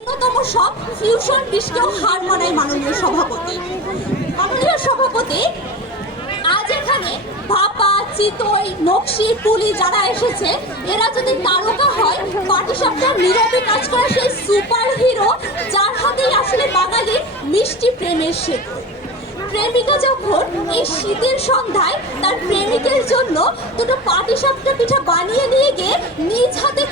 অন্যতম সব ফিউশন ডিশকেও হার মানায় মাননীয় সভাপতি। মাননীয় সভাপতি, আজ এখানে ভাপা, চিতই, নকশি, পুলি যারা এসেছে, এরা যদি তারকা হয় পাটিসাপটার নীরবে কাজ করা সেই সুপার হিরো যার হাতেই আসলে বাঙালির মিষ্টি প্রেমের সেতু। প্রেমিকা যখন এই শীতের সন্ধ্যায় তার প্রেমিকের জন্য দুটো পাটিসাপটা পিঠা বানিয়ে নিয়ে গিয়ে নিজ হাতে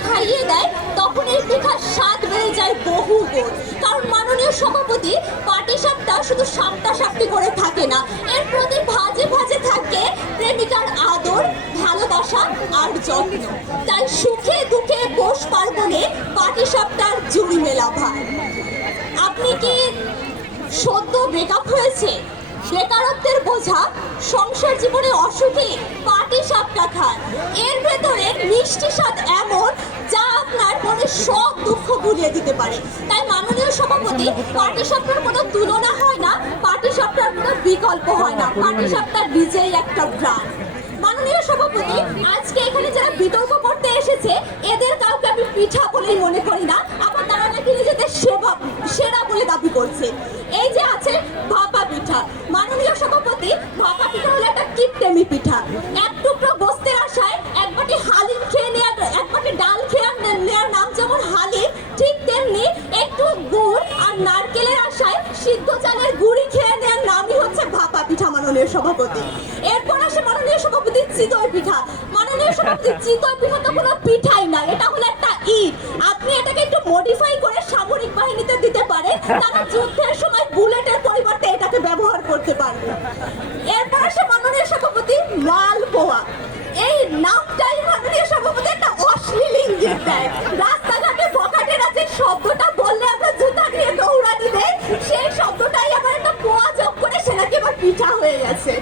বহু গুণ কারণ মাননীয় সভাপতি পাটিসাপটা শুধু সাপটা সাপটি করে থাকে না, এর প্রতি ভাজে ভাজে থাকে প্রেমিকার আদর, ভালোবাসা আর যত্ন। তাই সুখে দুঃখে পোষ পার্বণে পাটিসাপটার জুড়ি মেলা ভাই। আপনি কি সদ্য ব্রেকআপ হয়েছে? বেকারত্বের বোঝা, সংসার জীবনে অসুখী পাটি সাপটা খান এর ভেতরে মিষ্টি স্বাদ এমন যা আপনার মনে সব দুঃখ ভুলিয়ে দিতে পারে। তাই মাননীয় সভাপতি পার্টি সাপটার কোনো তুলনা হয় না পার্টি সাপটার কোনো বিকল্প হয় না। পার্টি সাপটা নিজেই একটা ব্রান্ড মাননীয় সভাপতি আজকে এখানে যারা বিতর্ক করতে এসেছে এদের কাউকে আমি পিঠা বলেই মনে করি না আবার তারা নাকি নিজেদের সেবা সেরা বলে দাবি করছে। এই যে আছে ভাপা পিঠা। মাননীয় সভাপতি ভাপা পিঠা হলো একটা কিপটেমি পিঠা। সভাপতি। এরপর আসে মাননীয় সভাপতি চিতই পিঠা। মাননীয় সভাপতি চিতই পিঠা তো কোনো পিঠাই না, এটা হলো একটা ইট আপনি এটাকে একটু মডিফাই করে সামরিক বাহিনীতে দিতে পারেন, তারা যুদ্ধের সময় বুলেটের পরিবর্তে এটাকে ব্যবহার করতে পারবে। এরপর আসে মাননীয় সভাপতি মালপোয়া এই নামটাই মাননীয় সভাপতি একটা অশ্লীল ইঙ্গিত দেয়। রাস্তাঘাটে বকাটের আছে শব্দটা বললে আমরা জুতা দিয়ে দৌড়া দিবে সেই শব্দটাই আবার একটা পোয়া যোগ করে সে নাকি এবার পিঠা হয়ে গেছে।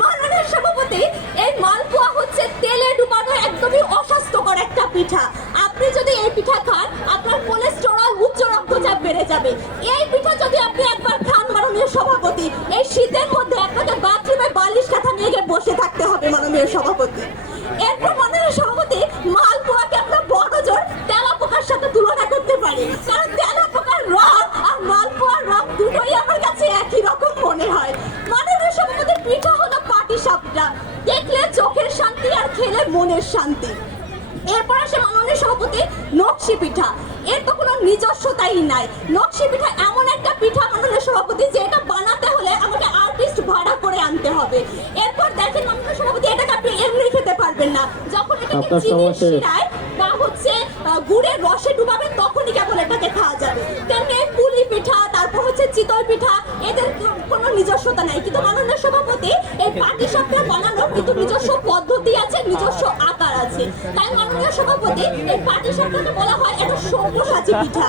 মাননীয় সভাপতি, এই মালপোয়া হচ্ছে তেলে ডুবানো একদমই অস্বাস্থ্যকর একটা পিঠা। আপনি যদি এই পিঠা খান, আপনার কোলেস্টেরল উচ্চ রক্তচাপ বেড়ে যাবে। এই পিঠা যদি আপনি একবার খান, মাননীয় সভাপতি, এই শীতের মধ্যে আপনাকে বাথরুমে বালিশ কাঁথা নিয়ে গিয়ে বসে থাকতে হবে, মাননীয় সভাপতি। এরপর মাননীয় সভাপতি, মালপোয়াকে আমরা বড় জোর তেলা পোকার সাথে তুলনা করতে পারি। কারণ দেখলে চোখের শান্তি আর খেলে মনের শান্তি। এরপর আসে মাননীয় সভাপতি নকশি পিঠা। এর তো কোনো নিজস্বতাই নাই। নকশি পিঠা এমন একটা পিঠা মাননীয় সভাপতি যে এটা বানাতে হলে আমাকে আর্টিস্ট ভাড়া করে আনতে হবে। এরপর দেখেন মাননীয় সভাপতি এটাকে আপনি এমনি খেতে পারবেন না। যখন এটাকে আপনার গুড়ের রসে ডুবাবেন তখনই কেবল এটাকে খাওয়া যাবে। তেমনি পুলি পিঠা, তারপর হচ্ছে চিতল পিঠা, এদের কোনো নিজস্বতা নাই। কিন্তু মাননীয় সভাপতি, এই পাটি সাপটা বানানোর কিন্তু নিজস্ব পদ্ধতি আছে, নিজস্ব আকার আছে। তাই মাননীয় সভাপতি, এই পাটি সাপটাকে বলা হয় এটা সব্যসাচী পিঠা।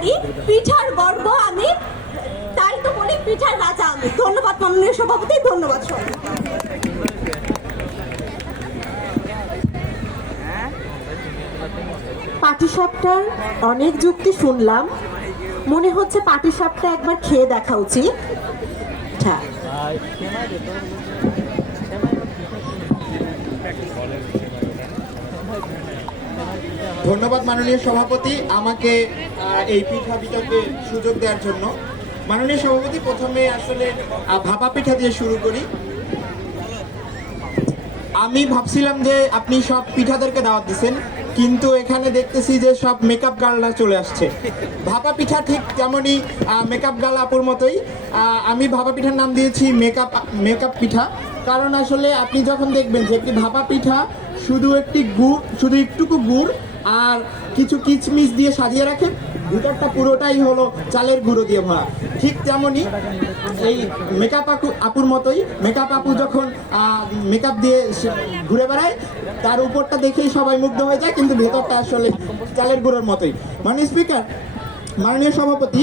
করি, পিঠার গর্ব আমি। তাই তো বলি পিঠার রাজা আমি। ধন্যবাদ মাননীয় সভাপতি, ধন্যবাদ সবাই পাটিসাপটার অনেক যুক্তি শুনলাম। মনে হচ্ছে পাটিসাপটা একবার খেয়ে দেখা উচিত। আচ্ছা। ধন্যবাদ মাননীয় সভাপতি। আমাকে এই পিঠা বিতর্কে সুযোগ দেওয়ার জন্য। মাননীয় সভাপতি, প্রথমে আসলে ভাপা পিঠা দিয়ে শুরু করি। আমি ভাবছিলাম যে আপনি সব পিঠাদেরকে দাওয়াত দিচ্ছেন কিন্তু এখানে দেখতেছি যে সব মেকআপ গার্লরা চলে আসছে। ভাপা পিঠা ঠিক তেমনই মেকআপ গার্ল আপুর মতোই। আমি ভাপা পিঠার নাম দিয়েছি মেকআপ মেকআপ পিঠা। কারণ আসলে আপনি যখন দেখবেন যে একটি ভাপা পিঠা শুধু একটি গুড়, শুধু একটুকু গুড় আর কিছু কিচমিচ দিয়ে সাজিয়ে রাখেন ভিতরটা পুরোটাই হলো চালের গুঁড়ো দিয়ে ভরা। ঠিক তেমনই এই মেকআপ আপু আপুর মতোই। মেকআপ আপু যখন মেকআপ দিয়ে ঘুরে বেড়ায়, তার উপরটা দেখেই সবাই মুগ্ধ হয়ে যায়, কিন্তু ভেতরটা আসলে চালের গুঁড়োর মতোই। মানে স্পিকার মাননীয় সভাপতি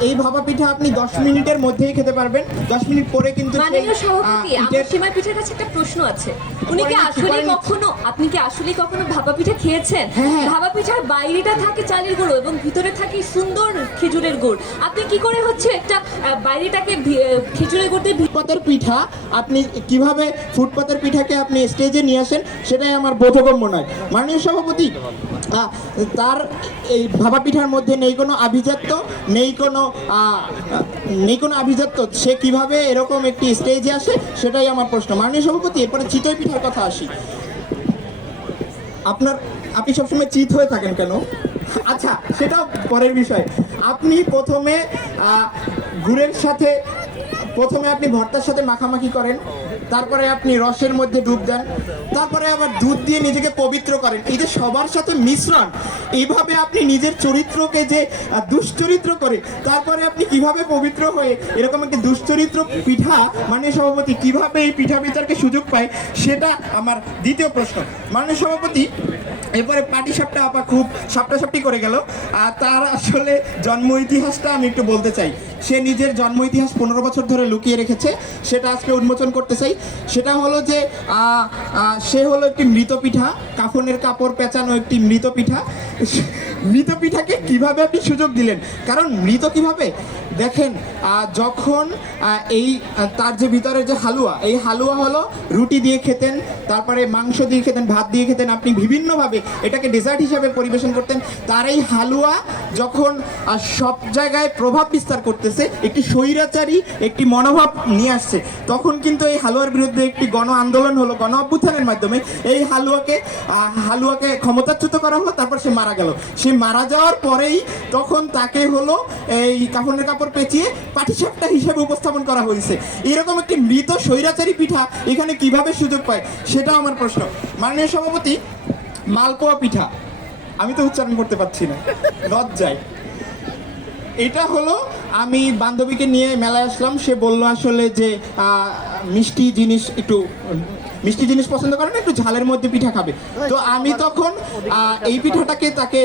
এই ভাপা পিঠা আপনি দশ মিনিটের মধ্যেই খেতে পারবেন। দশ মিনিট পরে কিন্তু মাননীয় সভাপতি আমার পিঠের- সীমা পিঠার কাছে একটা প্রশ্ন আছে। উনি কি আসলে কখনো আপনি কি আসলে কখনো ভাপা পিঠা খেয়েছেন? হ্যাঁ, হ্যাঁ। ভাপা পিঠার বাইরেটা থাকে চালের গুঁড়ো এবং ভিতরে থাকে সুন্দর খেজুরের গুড়। আপনি কি করে হচ্ছে একটা বাইরেটাকে খেজুরের গুড় দিয়ে ফুটপাতের পিঠা আপনি কীভাবে ফুটপাতের পিঠাকে আপনি স্টেজে নিয়ে আসেন সেটাই আমার বোধগম্য নয়। মাননীয় সভাপতি আহ, তার এই ভাবা পিঠার মধ্যে নেই কোনো আভিজাত্য নেই কোনো আহ, নেই কোনো আভিজাত্য সে কীভাবে এরকম একটি স্টেজে আসে সেটাই আমার প্রশ্ন। মাননীয় সভাপতি এরপরে চিতই পিঠার কথা আসি। আপনার আপনি সবসময় চিত হয়ে থাকেন কেন? আচ্ছা সেটাও পরের বিষয়। আপনি প্রথমে গুড়ের সাথে প্রথমে আপনি ভর্তার সাথে মাখামাখি করেন। তারপরে আপনি রসের মধ্যে ডুব দেন, তারপরে আবার দুধ দিয়ে নিজেকে পবিত্র করেন। এই যে সবার সাথে মিশ্রণ, এইভাবে আপনি নিজের চরিত্রকে যে দুশ্চরিত্র করে, তারপরে আপনি কীভাবে পবিত্র হয়ে, এরকম একটি দুশ্চরিত্র পিঠা মানে সভাপতি কীভাবে এই পিঠা বিচারকে সুযোগ পায়, সেটা আমার দ্বিতীয় প্রশ্ন। মাননীয় সভাপতি, এরপরে পাটি সাপটা আপা খুব সাপটা সাপটি করে গেল। আর তার আসলে জন্ম ইতিহাসটা আমি একটু বলতে চাই। সে নিজের জন্ম ইতিহাস পনেরো বছর ধরে লুকিয়ে রেখেছে, সেটা আজকে উন্মোচন করতে চাই। সেটা হলো যে সে হলো একটি মৃত পিঠা, কাফনের কাপড় পেঁচানো একটি মৃত পিঠা। মৃত পিঠাকে কীভাবে আপনি সুযোগ দিলেন? কারণ মৃত কীভাবে? দেখেন যখন এই তার যে ভিতরে যে হালুয়া, এই হালুয়া হলো রুটি দিয়ে খেতেন, তারপরে মাংস দিয়ে খেতেন, ভাত দিয়ে খেতেন, আপনি বিভিন্নভাবে এটাকে ডেজার্ট হিসাবে পরিবেশন করতেন। তার এই হালুয়া যখন সব জায়গায় প্রভাব বিস্তার করতেছে, একটি স্বৈরাচারী, একটি মনোভাব নিয়ে আসছে, তখন কিন্তু এই হালুয়ার বিরুদ্ধে একটি গণ আন্দোলন হলো, গণ অভ্যুত্থানের মাধ্যমে। এই হালুয়াকে হালুয়াকে ক্ষমতাচ্যুত করা হলো, তারপর সে মারা গেল। সে মারা যাওয়ার পরেই তখন তাকে হলো এই কাফনের কাপড় পেঁচিয়ে পাটিসাপটা হিসেবে উপস্থাপন করা হয়েছে। এরকম একটি মৃত স্বৈরাচারী পিঠা এখানে কীভাবে সুযোগ পায় সেটা আমার প্রশ্ন। মাননীয় সভাপতি, মালপোয়া পিঠা। আমি তো উচ্চারণ করতে পারছি না। লজ্জায়। এটা হলো, আমি বান্ধবীকে নিয়ে মেলায় আসলাম, সে বলল আসলে যে মিষ্টি জিনিস একটু, মিষ্টি জিনিস পছন্দ করে না, একটু ঝালের মধ্যে পিঠা খাবে। তো আমি তখন এই পিঠাটাকে তাকে